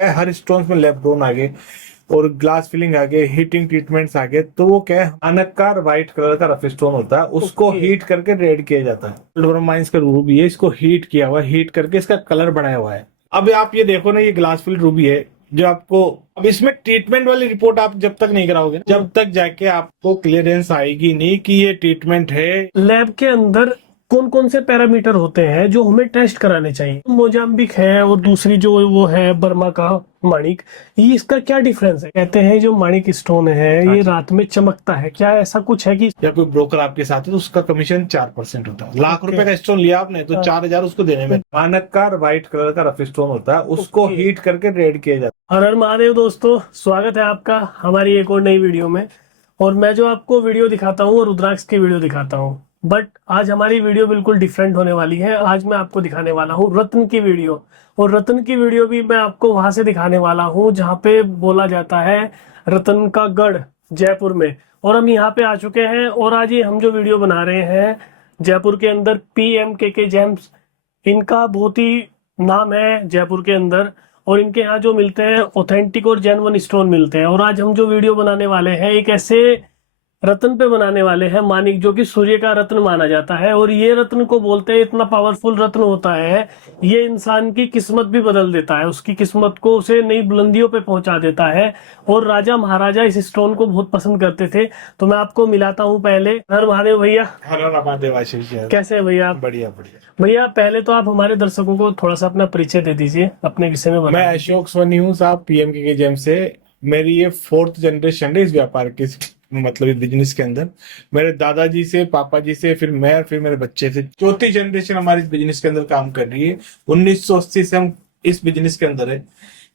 हर stone में lab आ गए और ग्लास फिलिंग आ गए, हीटिंग ट्रीटमेंट्स आ गए। तो वो क्या है, अनक का व्हाइट कलर का रफ स्टोन होता है, उसको हीट करके रेड किया जाता है। माइंस का रूबी है, इसको हीट किया हुआ है, हीट करके इसका कलर बनाया हुआ है। अब आप ये देखो ना, ये ग्लास फिल रूबी है जो आपको, अब इसमें ट्रीटमेंट वाली रिपोर्ट आप जब तक नहीं कराओगे, जब तक जाके आपको क्लियरेंस आएगी नहीं कि ये ट्रीटमेंट है। लैब के अंदर कौन कौन से पैरामीटर होते हैं जो हमें टेस्ट कराने चाहिए? मोजाम्बिक है और दूसरी जो वो है बर्मा का माणिक, ये इसका क्या डिफरेंस है? कहते हैं जो माणिक स्टोन है ये रात में चमकता है, क्या ऐसा कुछ है कि या कोई ब्रोकर आपके साथ है तो उसका कमीशन 4% होता है। लाख रुपए का स्टोन लिया आपने तो 4,000 उसको देने में। मानक का व्हाइट कलर का रफ स्टोन होता है, उसको हीट करके रेड किया जाता हर हर महादेव दोस्तों, स्वागत है आपका हमारी एक और नई वीडियो में। और मैं जो आपको वीडियो दिखाता हूँ वो रुद्राक्ष की वीडियो दिखाता हूँ, बट आज हमारी वीडियो बिल्कुल डिफरेंट होने वाली है। आज मैं आपको दिखाने वाला हूँ रत्न की वीडियो, और रत्न की वीडियो भी मैं आपको वहां से दिखाने वाला हूँ जहाँ पे बोला जाता है रत्न का गढ़ जयपुर में। और हम यहाँ पे आ चुके हैं और आज ये हम जो वीडियो बना रहे हैं जयपुर के अंदर PMKK जेम्स, इनका बहुत ही नाम है जयपुर के अंदर। और इनके यहाँ जो मिलते हैं ऑथेंटिक और जेन्युइन स्टोन मिलते हैं। और आज हम जो वीडियो बनाने वाले हैं एक ऐसे रत्न पे बनाने वाले हैं मानिक, जो कि सूर्य का रत्न माना जाता है। और ये रत्न को बोलते हैं, इतना पावरफुल रत्न होता है ये इंसान की किस्मत भी बदल देता है, उसकी किस्मत को उसे नई बुलंदियों पे पहुंचा देता है। और राजा महाराजा इस स्टोन को बहुत पसंद करते थे। तो मैं आपको मिलाता हूँ पहले। हर महादेव भैया। हर महादेव आशीष जी। कैसे है भैया आप? बढ़िया बढ़िया भैया पहले तो आप हमारे दर्शकों को थोड़ा सा अपना परिचय दे दीजिए, अपने विषय में मैं बताइए। अशोक सोनी हूँ साहब, PMKK जेम से। मेरी ये 4th जनरेशन है इस व्यापार के, मतलब इस बिजनेस के अंदर। मेरे दादाजी से, पापा जी से, फिर मैं, फिर मेरे बच्चे से 4थी जनरेशन हमारी इस बिजनेस के अंदर काम कर रही है। 1980 से हम इस बिजनेस के अंदर है।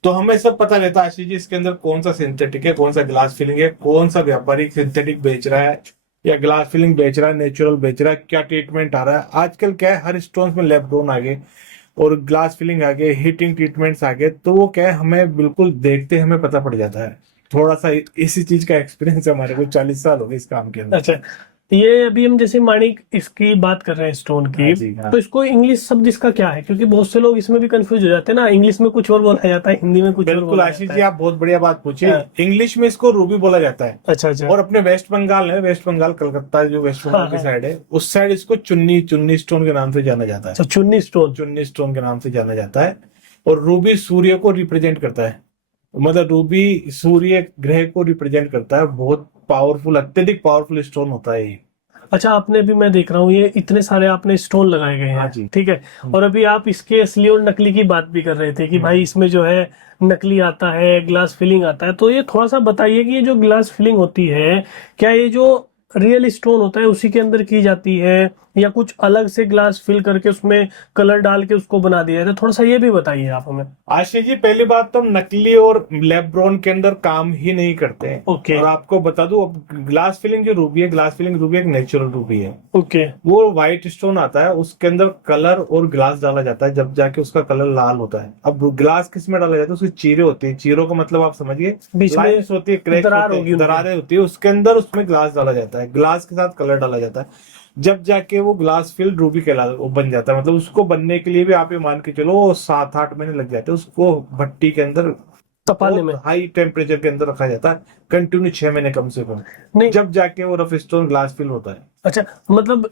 तो हमें सब पता रहता है आशीष जी, इसके अंदर कौन सा सिंथेटिक है, कौन सा ग्लास फिलिंग है, कौन सा व्यापारी सिंथेटिक बेच रहा है या ग्लास फिलिंग बेच रहा है, नेचुरल बेच रहा है, क्या ट्रीटमेंट आ रहा है। आजकल क्या है, हर स्टोन में लैब आ गए और ग्लास फिलिंग आ गए, हीटिंग ट्रीटमेंट्स आ गए। तो वो क्या है, हमें बिल्कुल देखते हमें पता पड़ जाता है। थोड़ा सा इसी चीज का एक्सपीरियंस है हमारे को, 40 साल हो गए इस काम के अंदर। अच्छा, ये अभी हम जैसे माणिक इसकी बात कर रहे हैं स्टोन की, हाँ जी, हाँ। तो इसको इंग्लिश शब्द इसका क्या है? क्योंकि बहुत से लोग इसमें भी कंफ्यूज हो जाते हैं ना, इंग्लिश में कुछ और बोला जाता है, हिंदी में कुछ और बिल्कुल बोला आशीष जाता जी, है। आप बहुत बढ़िया बात पूछे। हाँ। इंग्लिश में इसको रूबी बोला जाता है। अच्छा अच्छा। और अपने वेस्ट बंगाल है, वेस्ट बंगाल कलकत्ता जो वेस्ट बंगाल की साइड है, उस साइड इसको चुन्नी चुन्नी स्टोन के नाम से जाना जाता है। अच्छा, चुन्नी स्टोन। चुन्नी स्टोन के नाम से जाना जाता है। और रूबी सूर्य को रिप्रेजेंट करता है, मतलब रूबी सूर्य ग्रह को रिप्रेजेंट करता है। बहुत पावरफुल, अत्यधिक पावरफुल स्टोन होता है ये। अच्छा, आपने भी, मैं देख रहा हूँ ये इतने सारे आपने स्टोन लगाए गए हाँ हैं, जी। ठीक है। और अभी आप इसके असली और नकली की बात भी कर रहे थे कि भाई इसमें जो है नकली आता है, ग्लास फिलिंग आता है। तो ये थोड़ा सा बताइए कि ये जो ग्लास फिलिंग होती है, क्या ये जो रियल स्टोन होता है उसी के अंदर की जाती है, या कुछ अलग से ग्लास फिल करके उसमें कलर डाल के उसको बना दिया जाता है? थोड़ा सा ये भी बताइए आप हमें। आशीष जी, पहली बात तो हम नकली और लैब ग्रोन के अंदर काम ही नहीं करते हैं। ओके। और आपको बता दूं, अब ग्लास फिलिंग जो रूबी है, ग्लास फिलिंग रूबी एक नेचुरल रूबी है। ओके। वो व्हाइट स्टोन आता है, उसके अंदर कलर और ग्लास डाला जाता है, जब जाके उसका कलर लाल होता है। अब ग्लास किस में डाला जाता है, उसकी चीरे होती है, चीरों का मतलब आप समझिए, बीच में लाइन्स होती है, क्रैक्स दरार होते होगी हैं, उनकी। दरारें होती है, उसके अंदर उसमें ग्लास डाला जाता है, ग्लास के साथ कलर डाला जाता है, जब जाके वो ग्लास फिल्ड रूबी कहला वो बन जाता है। मतलब उसको बनने के लिए भी आप ये मान के चलो 7-8 महीने लग जाते हैं उसको भट्टी के अंदर, तपाने में। हाई टेम्परेचर के अंदर रखा जाता है, कंटिन्यू 6 महीने कम से कम, नहीं। जब जाके वो रफ स्टोन ग्लास फिल होता है। अच्छा, मतलब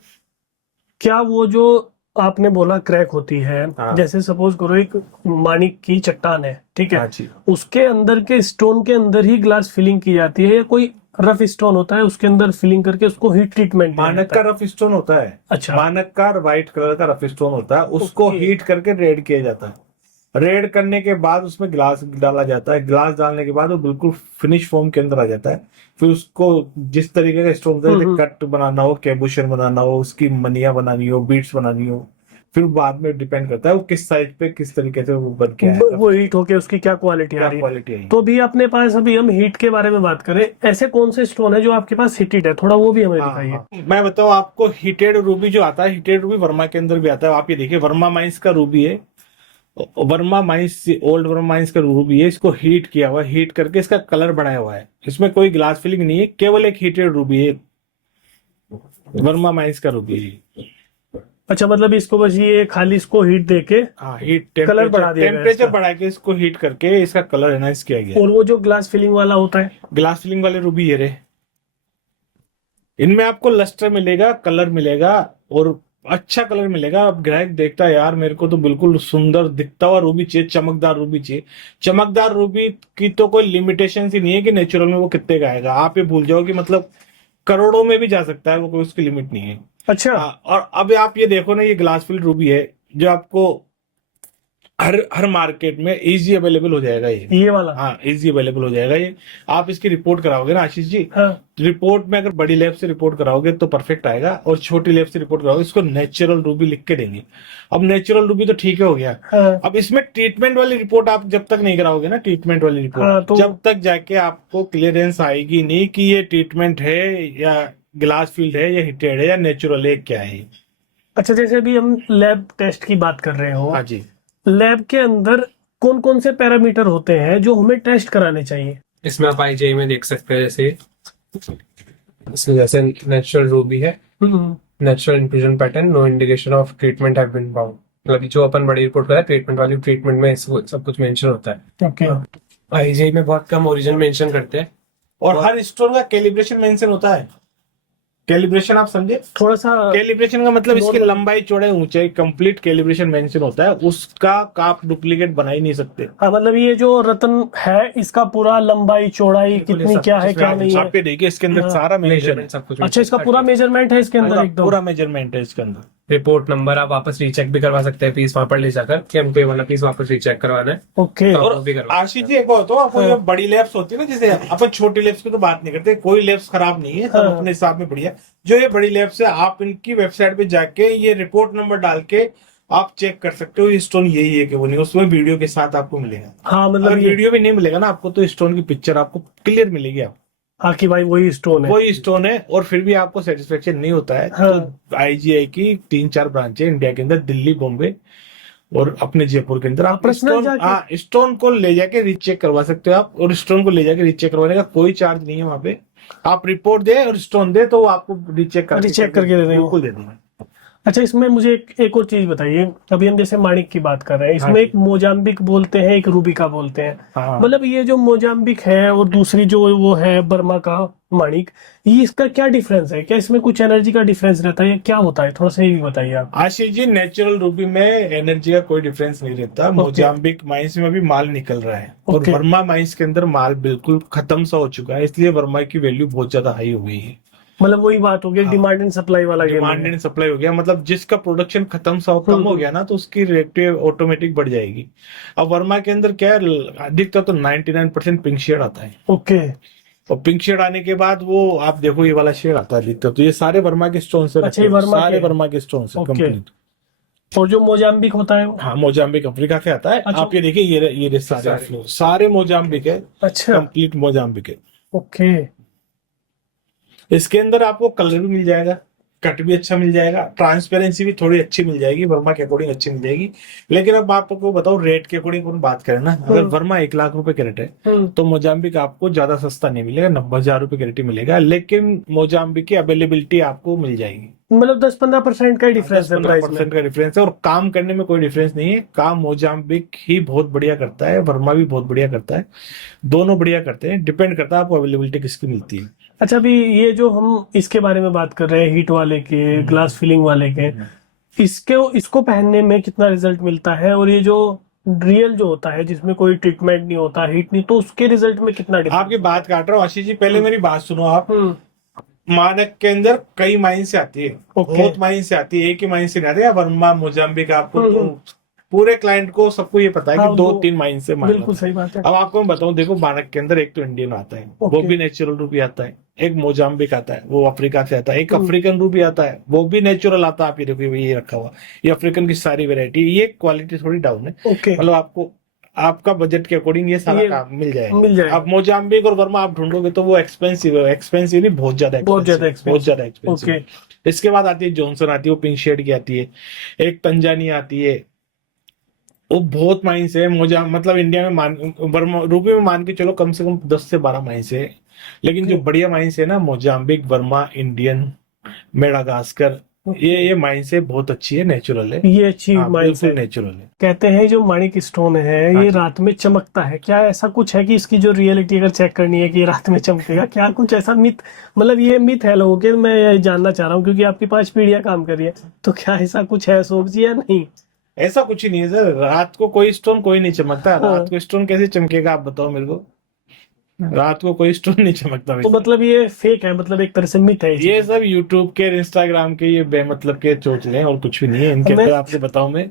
क्या वो जो आपने बोला क्रैक होती है, हाँ। जैसे सपोज करो एक माणिक की चट्टान है, ठीक है, हाँ जी। उसके अंदर के स्टोन के अंदर ही ग्लास फिलिंग की जाती है, या कोई रफ स्टोन होता है उसके अंदर फिलिंग करके उसको हीट ट्रीटमेंट दिया मानक जाता का है? रफ स्टोन होता है। अच्छा। मानक का व्हाइट कलर का रफ स्टोन होता है, उसको हीट करके रेड किया जाता है। रेड करने के बाद उसमें ग्लास डाला जाता है, ग्लास डालने के बाद वो बिल्कुल फिनिश फॉर्म के अंदर आ जाता है। फिर उसको जिस तरीके का स्टोन होता है, कट बनाना हो, कैबुशन बनाना हो, उसकी मनिया बनानी हो, बीट्स बनानी हो, फिर बाद में डिपेंड करता है वो किस साइज पे किस तरीके से वो बन के आएगा, वो हीट होके उसकी क्या क्वालिटी आ क्या रही है। क्वालिटी है। तो भी अपने पास, अभी हम हीट के बारे में बात करें, ऐसे कौन से स्टोन है जो आपके पास हीटेड है? थोड़ा वो भी हमें हाँ दिखाइए। हाँ, मैं बताऊँ आपको, हीटेड रूबी जो आता है, हीटेड रूबी वर्मा के अंदर भी आता है। आप ये देखिए, वर्मा माइंस का रूबी है, Verma mines, old Verma mines का रूबी है। इसको हीट किया हुआ है, हीट करके इसका कलर बनाया हुआ है। इसमें कोई ग्लास फिलिंग नहीं है, केवल एक हीटेड रूबी है, वर्मा माइंस का रूबी है। अच्छा, मतलब इसको बस ये खाली इसको हीट देके हाँ, हीट कलर बढ़ा दिया गया है टेम्परेचर इसका। बढ़ा के इसको हीट करके इसका कलर एनहांस किया गया है। और वो जो ग्लास फिलिंग वाला होता है? ग्लास फिलिंग वाले रूबी ये रहे, इनमें आपको लस्टर मिलेगा, कलर मिलेगा और अच्छा कलर मिलेगा। अब ग्राहक देखता है यार मेरे को तो बिल्कुल सुंदर दिखता हुआ रूबी चाहिए, चमकदार रूबी चाहिए। चमकदार रूबी की तो कोई लिमिटेशन ही नहीं है कि नेचुरल में वो कितने का आएगा। आप ये भूल जाओ कि मतलब करोड़ों में भी जा सकता है वो, कोई उसकी लिमिट नहीं है। अच्छा। हाँ, और अब आप ये देखो ना, ये ग्लास फिल रूबी है जो आपको हर हर मार्केट में इजी अवेलेबल हो जाएगा ये। ये वाला? हाँ, इजी अवेलेबल हो जाएगा ये। आप इसकी रिपोर्ट कराओगे ना आशीष जी, हाँ। रिपोर्ट में अगर बड़ी लैब से रिपोर्ट कराओगे तो परफेक्ट आएगा, और छोटी लैब से रिपोर्ट कराओगे इसको नेचुरल रूबी लिख के देंगे। अब नेचुरल रूबी तो ठीक है, हो गया। हाँ। अब इसमें ट्रीटमेंट वाली रिपोर्ट आप जब तक नहीं कराओगे ना, ट्रीटमेंट वाली रिपोर्ट, हाँ, तो जब तक जाके आपको क्लियरेंस आएगी नहीं कि ये ट्रीटमेंट है या ग्लास फील्ड है या हिटेड है या नेचुरल है, क्या है ये। अच्छा, जैसे अभी हम लैब टेस्ट की बात कर रहे हो, हाँ जी। लैब के अंदर कौन कौन से पैरामीटर होते हैं जो हमें टेस्ट कराने चाहिए? इसमें आप आईजीआई में देख सकते हैं, जैसे इसमें जैसे नेचुरल रूबी है, hmm. Natural infusion pattern, no indication of treatment have been found. मतलब जो अपन बड़ी रिपोर्ट करा ट्रीटमेंट वाली, ट्रीटमेंट में सब कुछ मेंशन होता है। ओके। आईजीआई में बहुत कम ओरिजिन मेंशन करते हैं। और हर स्टोन का कैलिब्रेशन मेंशन होता है। कैलिब्रेशन आप समझे? थोड़ा सा कैलिब्रेशन का मतलब इसकी Normal- लंबाई चौड़ाई ऊंचाई कंप्लीट कैलिब्रेशन मेंशन होता है, उसका आप डुप्लीकेट बना ही नहीं सकते। हाँ, मतलब ये जो रतन है इसका पूरा लंबाई चौड़ाई बिल्कुल, ये कितनी सब क्या कुछ है इसमें क्या नहीं है? आप ये देखिए इसके अंदर हाँ। सारा मेंशन है, मेजरमेंट सब कुछ अच्छा, इसका पूरा मेजरमेंट है इसके अंदर एकदम? पूरा मेजरमेंट है इसके अंदर। रिपोर्ट नंबर आप वापस रीचेक भी करवा सकते हैं, पीस वहां पर ले जाकर कि हमको ये वाला पीस वापस रीचेक करवाना है। ओके। तो और वो भी करवा आशीष जी एक और तो आपको ये बड़ी लैब्स होती है ना, जैसे अपन छोटी लैब्स की तो बात नहीं करते, कोई लैब्स खराब नहीं है, सब हाँ। अपने हिसाब में बढ़िया। जो ये बड़ी लैब्स है, आप इनकी वेबसाइट पे जाके ये रिपोर्ट नंबर डाल के आप चेक कर सकते हो ये स्टोन यही है कि वो नहीं, उसमें वीडियो के साथ आपको मिलेगा। हाँ, मतलब अगर ये वीडियो भी नहीं मिलेगा ना आपको, तो स्टोन की पिक्चर आपको क्लियर मिलेगी। आप हाँ कि भाई वही स्टोन है। वही स्टोन है, और फिर भी आपको सेटिस्फेक्शन नहीं होता है हाँ। तो आईजीआई की 3-4 ब्रांच है इंडिया के अंदर, दिल्ली, बॉम्बे और अपने जयपुर के अंदर। आप पर्सनल स्टोन, जाके? हाँ, स्टोन को ले जाके रीचेक करवा सकते हो आप, और स्टोन को ले जाके रीचेक करवाने का कोई चार्ज नहीं है वहां पे। आप रिपोर्ट दे और स्टोन दे तो वो आपको रीचेक करके दे देंगे। बिल्कुल दे देंगे। अच्छा, इसमें मुझे एक और चीज बताइए। अभी हम जैसे माणिक की बात कर रहे हैं, इसमें हाँ जी। एक मोजाम्बिक बोलते हैं, एक रूबिका बोलते हैं। हाँ। मतलब ये जो मोजाम्बिक है और दूसरी जो वो है बर्मा का माणिक, ये इसका क्या डिफरेंस है? क्या इसमें कुछ एनर्जी का डिफरेंस रहता है या क्या होता है? थोड़ा सा ये भी बताइए आप। आशीष जी, नेचुरल रूबी में एनर्जी का कोई डिफरेंस नहीं रहता। मोजाम्बिक माइंस में भी माल निकल रहा है, और Okay. वर्मा माइंस के अंदर माल बिल्कुल खत्म सा हो चुका है, इसलिए वर्मा की वैल्यू बहुत ज्यादा हाई हो गई है। मतलब वही बात हो गई, डिमांड एंड सप्लाई वाला गेम डिमांड एंड सप्लाई हो गया, मतलब जिसका प्रोडक्शन खत्म सा कम हो गया ना, तो उसकी रेट ऑटोमेटिक बढ़ जाएगी। अब वर्मा के अंदर क्या है, अधिकतर तो 99% पिंक शेड आता है, ओके। और पिंक शेड आने के बाद वो आप देखो ये वाला शेड आता है अधिकतर, तो ये सारे वर्मा के स्टोन से अच्छा, ये वर्मा सारे के? वर्मा के स्टोन से Okay. कंप्लीट। और जो मोजाम्बिक होता है? हाँ, मोजाम्बिक अफ्रीका से आता है। अच्छा। आप ये देखिए, ये सारे मोजाम्बिक है, अच्छा। कंप्लीट मोजाम्बिक है। ओके। इसके अंदर आपको कलर भी मिल जाएगा, कट भी अच्छा मिल जाएगा, ट्रांसपेरेंसी भी थोड़ी अच्छी मिल जाएगी, वर्मा के अकॉर्डिंग अच्छी मिल जाएगी। लेकिन अब आपको बताओ रेट के अकॉर्डिंग कौन बात करें ना, अगर वर्मा 1 लाख रुपए कैरेट है तो मोजाम्बिक आपको ज्यादा सस्ता नहीं मिलेगा, 90,000 रुपए कैरेट मिलेगा। लेकिन मोजाम्बिक की अवेलेबिलिटी आपको मिल जाएगी। मतलब 10-15% का डिफरेंस है प्राइस में? 10% का डिफरेंस है, और काम करने में कोई डिफरेंस नहीं है। काम मोजाम्बिक ही बहुत बढ़िया करता है, वर्मा भी बहुत बढ़िया करता है, दोनों बढ़िया करते हैं। डिपेंड करता है आपको अवेलेबिलिटी किसकी मिलती है। अच्छा, अभी ये जो हम इसके बारे में बात कर रहे हैं, हीट वाले के, ग्लास फिलिंग वाले के, इसको पहनने में कितना रिजल्ट मिलता है? और ये जो रियल जो होता है जिसमें कोई ट्रीटमेंट नहीं होता, हीट नहीं, तो उसके रिजल्ट में कितना डिफरेंस? आपकी बात काट रहा हूँ आशीष जी, पहले मेरी बात सुनो आप। मानक के अंदर कई माइन से आती है, बहुत माइन से आती है, एक ही माइन से नहीं आती है। वर्मा, मोजाम्बिक, आपको पूरे क्लाइंट को सबको ये पता है कि 2-3 माइन से माल बिल्कुल सही बात है। अब आपको मैं बताऊं, देखो मानक के अंदर एक तो इंडियन आता है, वो भी नेचुरल रूबी आता है, एक मोजाम्बिक आता है, वो अफ्रीका से आता है, एक अफ्रीकन रूबी आता है, वो भी नेचुरल आता है। आप ये देखो, ये रखा हुआ, ये अफ्रीकन की सारी वेरायटी, ये क्वालिटी थोड़ी डाउन है। मतलब आपको आपका बजट के अकॉर्डिंग ये सारा काम मिल जाएगा। अब मोजाम्बिक और वर्मा आप ढूंढोगे तो वो एक्सपेंसिव है, एक्सपेंसिव नहीं, बहुत ज्यादा एक्सपेंसिव। इसके बाद आती है जॉनसन, आती है, वो पिंक शेड की आती है, एक तंजानिया आती है, वो बहुत माइंस है। मतलब इंडिया में वर्मा रूबी में मान के चलो कम से कम 10 से 12 माइंस है। लेकिन जो बढ़िया माइंस है ना, मोजाम्बिक, वर्मा, इंडियन, मेडागास्कर, ये माइन से बहुत अच्छी है, नेचुरल है। ये अच्छी हाँ, माइन से बिल्कुल नेचुरल है। कहते हैं जो माणिक स्टोन है हाँ ये जी। रात में चमकता है, क्या ऐसा कुछ है कि इसकी जो रियलिटी अगर चेक करनी है कि ये रात में चमकेगा, क्या कुछ ऐसा मिथ, मतलब ये मिथ है लोगों के, मैं ये जानना चाह रहा हूँ क्योंकि आपकी 5 पीढ़ियां काम कर रही है, तो क्या ऐसा कुछ है सोच जी या नहीं? ऐसा कुछ ही नहीं है सर, रात को कोई स्टोन कोई नहीं चमकता। हाँ। रात को स्टोन कैसे चमकेगा आप बताओ मेरे को? रात को कोई स्टोन नहीं चमकता तो वैसे। मतलब ये फेक है, मतलब एक तरह से मिथ है ये सब यूट्यूब के, इंस्टाग्राम के ये बेमतलब के चोचले हैं और कुछ भी नहीं है इनके मैं अंदर। आपको बताऊं मैं,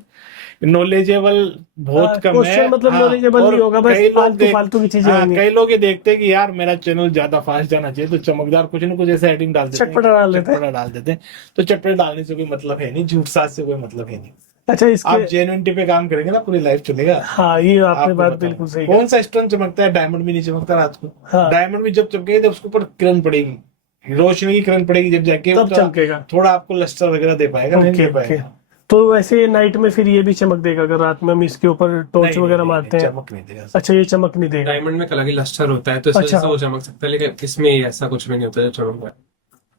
नॉलेजेबल बहुत कम है। क्वेश्चन मतलब हाँ, नॉलेजेबल और नहीं होगा, बस कई लोग फालतू फालतू की चीजें हाँ, होंगी। कई लोग ये देखते हैं कि यार मेरा चैनल ज्यादा फास्ट जाना चाहिए तो चमकदार कुछ ना कुछ ऐसा हेडिंग डाल देते हैं, चटपटा डाल देते हैं। चटपटा डाल देते हैं। तो चटपटा डालने से कोई मतलब है नहीं, झूठ साज से कोई मतलब है नहीं। अच्छा आप इसके, जेन्युइनिटी पे काम करेंगे ना, पूरी लाइफ चलेगा। हाँ ये आपने आपको बात बताओ बिल्कुल सही कही। कौन सा स्टोन चमकता है? डायमंड भी नहीं चमकता रात को। हाँ डायमंड भी जब चमकेगा जब उसके ऊपर किरण पड़ेगी, रोशनी की किरण पड़ेगी, जब जाके तब चमकेगा। थोड़ा आपको लस्टर वगैरह दे पाएगा, नहीं ओके दे ओके। पाएगा। तो वैसे नाइट में फिर ये भी चमक देगा अगर रात में हम इसके ऊपर टॉर्च नहीं, वगैरह नहीं, मारते नहीं, हैं? चमक नहीं देगा। अच्छा ये चमक नहीं देगा। डायमंड में एक अलग ही लस्टर होता है, तो इस वजह अच्छा। से वो चमक सकता है, लेकिन इसमें ऐसा कुछ भी नहीं होता जो चमक रहा है।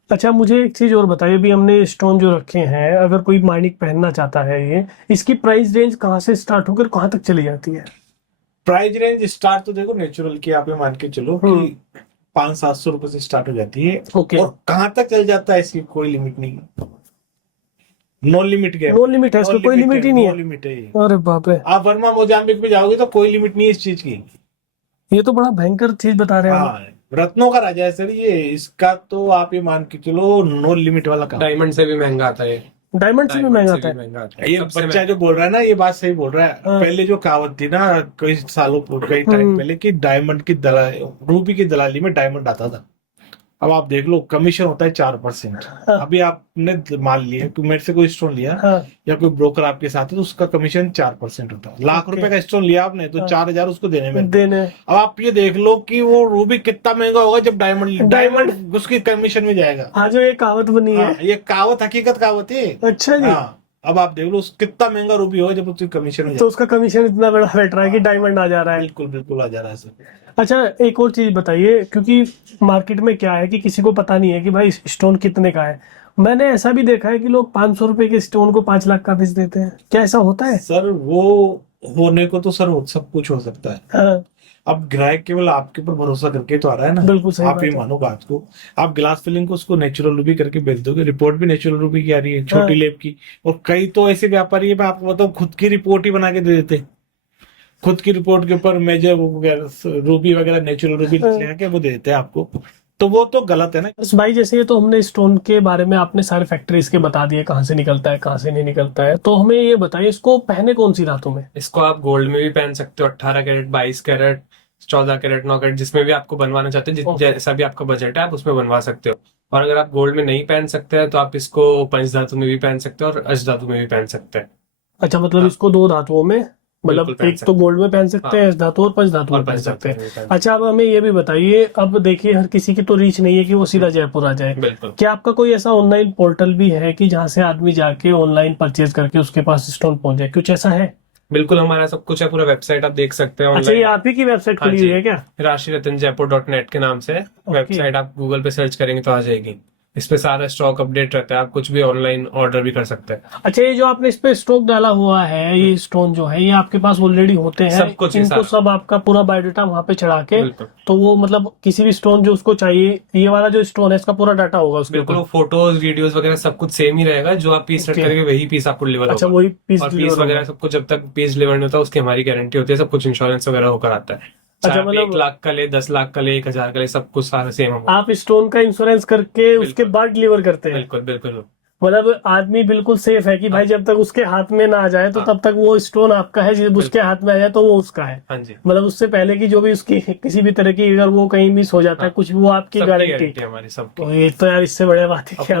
अच्छा मुझे एक चीज और बताइए, अभी हमने स्टोन जो रखे हैं, अगर कोई माणिक पहनना चाहता है ये, इसकी प्राइस रेंज कहाँ से स्टार्ट होकर कहाँ तक चली जाती है? प्राइस रेंज स्टार्ट तो देखो नेचुरल की आप ये मान के चलो कि 500-700 रुपए से स्टार्ट हो जाती है। ओके। और कहाँ तक चल जाता है इसकी कोई लिमिट नहीं। No limit game. No limit है, इसका कोई लिमिट ही नहीं नो है। लिमिट है ये। अरे बाप रे, आप वर्मा मोजाम्बिक पे जाओगे तो कोई लिमिट नहीं है इस चीज की। ये तो बड़ा भयंकर चीज बता रहे हैं आप। हाँ, रत्नों का राजा है सर ये। इसका तो आप ये मान के चलो नो लिमिट वाला काम। डायमंड से भी महंगा आता है ये। डायमंड से भी डायमंड महंगा से आता भी है? महंगा आता है ये सबसे बच्चा जो बोल रहा है ना, ये बात सही बोल रहा है। हाँ। पहले जो कहावत थी ना, कई सालों कई टाइम पहले, कि डायमंड की दलाली, रूबी की दलाली में डायमंड आता था। अब आप देख लो, कमीशन होता है 4%। हाँ। अभी आपने मान लिया कि मेरे से कोई स्टोन लिया हाँ या कोई ब्रोकर आपके साथ है, तो उसका कमीशन 4% होता है। लाख ओके। रुपए का स्टोन लिया आपने तो हाँ। 4,000 उसको देने में। देने। अब आप ये देख लो कि वो रूबी कितना महंगा होगा जब डायमंड डायमंड उसकी कमीशन में जाएगा। हाँ जो ये कहावत बनी है। हाँ, ये कहावत हकीकत कहावत है। अच्छा जी। हाँ, अब आप देख लो कितना महंगा रूबी होगा जब उसकी कमीशन में तो जाएगा। उसका कमीशन इतना बड़ा बैठ रहा है कि हाँ। डायमंड आ जा रहा है। बिल्कुल बिल्कुल आ जा रहा है सर। अच्छा एक और चीज बताइए, क्योंकि मार्केट में क्या है कि किसी को पता नहीं है कि भाई स्टोन कितने का है। मैंने ऐसा भी देखा है कि लोग 500 रुपए के स्टोन को 5 लाख का बेच देते हैं, क्या ऐसा होता है? सर वो होने को तो सर सब कुछ हो सकता है। हाँ अब ग्राहक केवल आपके ऊपर भरोसा करके तो आ रहा है ना। बिल्कुल सही आप बात ये है। मानो बात को, आप ग्लास फिलिंग को उसको नेचुरल रूबी करके बेच दोगे, रिपोर्ट भी नेचुरल रूबी की आ रही है, छोटी हाँ। लेब की। और कई तो ऐसे व्यापारी है, मैं आपको बताऊं, खुद की रिपोर्ट ही बना के दे देते हैं। खुद की रिपोर्ट के ऊपर मेजर रूबी वगैरह नेचुरल रूबी लिख के वो दे देते हैं आपको। तो वो तो गलत है ना। बस भाई जैसे ये तो हमने स्टोन के बारे में आपने सारे फैक्टरीज के बता दिए, कहाँ से निकलता है कहाँ से नहीं निकलता है, तो हमें ये बताइए इसको पहने कौन सी रातों में? इसको आप गोल्ड में भी पहन सकते हो, 18 कैरेट, 22 कैरेट, 14 कैरेट, 9 कैरेट, जिसमें भी आपको बनवाना चाहते हो, ओके। जैसा भी आपका बजट है आप उसमें बनवा सकते हो। और अगर आप गोल्ड में नहीं पहन सकते हैं तो आप इसको पंचधातु में भी पहन सकते हो और अष्टधातु में भी पहन सकते हैं। अच्छा मतलब हाँ। इसको 2 धातुओं में, मतलब बिल्कुल पहन एक तो सकते गोल्ड में पहन सकते हैं, हाँ। इस धातु और पंचधातु और में पहन पंचधातु सकते में हैं। भी पहन अच्छा अब हमें ये भी बताइए, अब देखिए हर किसी की तो रीच नहीं है कि वो सीधा जयपुर आ जाए। बिल्कुल क्या आपका कोई ऐसा ऑनलाइन पोर्टल भी है कि जहाँ से आदमी जाके ऑनलाइन परचेज करके उसके पास स्टोन पहुंच जाए, कुछ ऐसा है? बिल्कुल हमारा सब कुछ है, पूरा वेबसाइट आप देख सकते हैं अच्छा ये ऑनलाइन। आप ही की वेबसाइट हाँ खुली जी। हुई है क्या? राशिरत्नजयपुर.net के नाम से वेबसाइट, आप गूगल पे सर्च करेंगे तो आ जाएगी। इस पे सारा स्टॉक अपडेट रहता है, आप कुछ भी ऑनलाइन ऑर्डर भी कर सकते हैं। अच्छा ये जो आपने इस पे स्टॉक डाला हुआ है, ये स्टोन जो है ये आपके पास ऑलरेडी होते हैं? सब कुछ है, इनको सारा। सब आपका पूरा बायोडाटा वहां पे चढ़ा के, बिल्कुल तो वो मतलब किसी भी स्टोन जो उसको चाहिए, ये वाला जो स्टोन है इसका पूरा डाटा होगा उसके बिल्कुल, ऊपर? वो फोटोज वीडियोस वगैरह सब कुछ सेम ही रहेगा, जो आप पीस सेट Okay. करेंगे वही पीस आपको डिलीवर अच्छा होगा। वही पीस और पीस डिलीवर वगैरह होगा। सब कुछ जब तक पीस डिलीवर नहीं होता उसकी हमारी गारंटी होती है, सब कुछ इंश्योरेंस वगैरह होकर आता है। चाहे अच्छा आप मतलब 1 लाख का ले, 10 लाख का ले, 1,000 का ले, सब कुछ सारा सेम होगा। आप स्टोन का इंश्योरेंस करके उसके बिल्कुल। बाद डिलीवर करते हैं? बिल्कुल बिल्कुल। मतलब आदमी बिल्कुल सेफ है कि भाई जब तक उसके हाथ में ना आ जाए तो हाँ। तब तक वो स्टोन आपका है, जब उसके हाथ में आ जाए तो वो उसका है। हाँ जी, मतलब उससे पहले की जो भी उसकी किसी भी तरह की अगर वो कहीं मिस हो जाता है हाँ। कुछ, वो आपकी सबकी गारंटी। गारंटी हमारी, सबकी। तो ये तो यार इससे बड़े बात है और क्या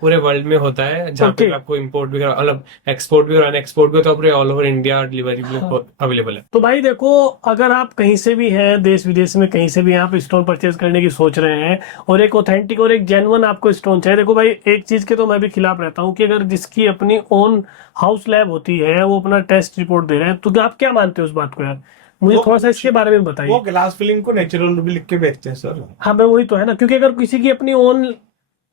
पूरे वर्ल्ड में होता है, जहाँ पे Okay. भी आपको इम्पोर्ट भी मतलब एक्सपोर्ट भी और एक्सपोर्ट भी, तो पूरे ऑल ओवर इंडिया डिलीवरी भी अवेलेबल है। तो भाई देखो, अगर आप कहीं से भी हैं, देश विदेश में कहीं से भी आप स्टोन परचेज करने की सोच रहे हैं और एक ऑथेंटिक और एक जेन्युइन आपको स्टोन चाहिए, देखो भाई एक चीज के तो मैं भी खिलाफ रहता हूँ कि अगर जिसकी अपनी ओन हाउस लैब होती है वो अपना टेस्ट रिपोर्ट दे रहे हैं, तो आप क्या मानते हो उस बात को यार? मुझे वो- थोड़ा सा इसके बारे में वो बताइए। ग्लास फिलिंग को नेचुरल रूबी लिख के बेचते हैं सर। हाँ मैं वही तो है ना, क्योंकि अगर किसी की अपनी ओन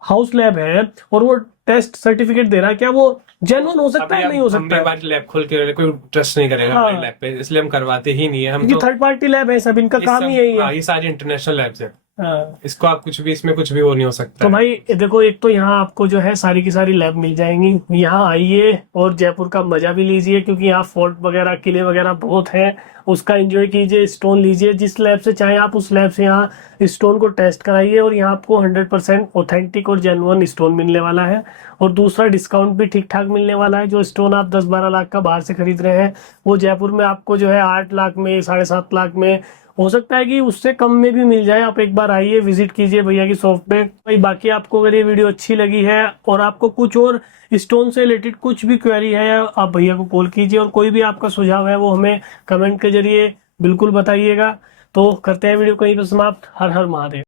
हाउस लैब है और वो टेस्ट सर्टिफिकेट दे रहा है, क्या वो जेन्युइन हो सकता है, नहीं हो सकता है? हमारी लैब खोल के कोई ट्रस्ट नहीं करेगा हाँ। हमारी लैब पे, इसलिए हम करवाते ही नहीं है। हम क्योंकि तो थर्ड पार्टी लैब है सब, इनका काम ही यही है। ये सारी इंटरनेशनल लैब्स हैं, हाँ। इसको आप कुछ भी, इसमें कुछ भी वो नहीं हो सकता तो है। भाई देखो, एक तो यहाँ आपको जो है सारी की सारी लैब मिल जाएंगी, यहाँ आइए और जयपुर का मजा भी लीजिए, क्योंकि यहाँ फोर्ट वगैरह किले वगैरह बहुत है, उसका एंजॉय कीजिए, स्टोन लीजिए जिस लैब से चाहे आप, उस लैब से यहाँ स्टोन को टेस्ट कराइए और यहाँ आपको 100% ऑथेंटिक और जेन्युइन स्टोन मिलने वाला है। और दूसरा, डिस्काउंट भी ठीक ठाक मिलने वाला है। जो स्टोन आप 10-12 लाख का बाहर से खरीद रहे हैं, वो जयपुर में आपको जो है 8 लाख में, 7.5 लाख में, हो सकता है कि उससे कम में भी मिल जाए। आप एक बार आइए, विजिट कीजिए भैया की शॉप पे। भाई बाकी आपको अगर ये वीडियो अच्छी लगी है और आपको कुछ और स्टोन से रिलेटेड कुछ भी क्वेरी है, आप भैया को कॉल कीजिए, और कोई भी आपका सुझाव है वो हमें कमेंट के जरिए बिल्कुल बताइएगा। तो करते हैं वीडियो कहीं पर समाप्त। हर हर महादेव।